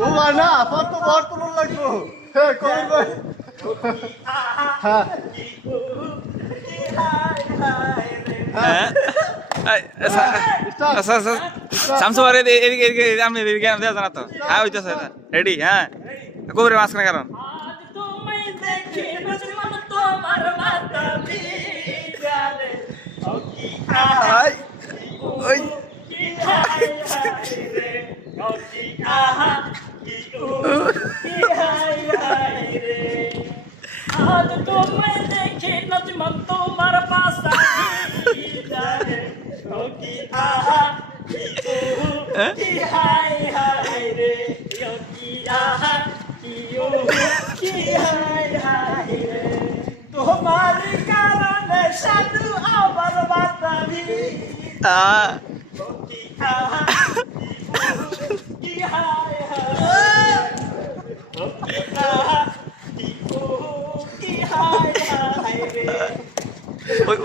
ও না কত বড় তুলন লাগবো হ্যাঁ কবির ভাই হ্যাঁ শামসু ভাই এদিকে আমি এদিকে দেওয়া জানা তো হ্যাঁ হইতেছে রেডি হ্যাঁ কবিরের মাঝখানে কারণ ওই आज तो मैं देखे नजमन तुम्हारे पास की आहा की हाय हाय रे की आहा की हाय हाय रे तुम्हारे कारण साधु आवर बाता भी की आहा की हाय हाय की आहा की हाय हाय रे ওই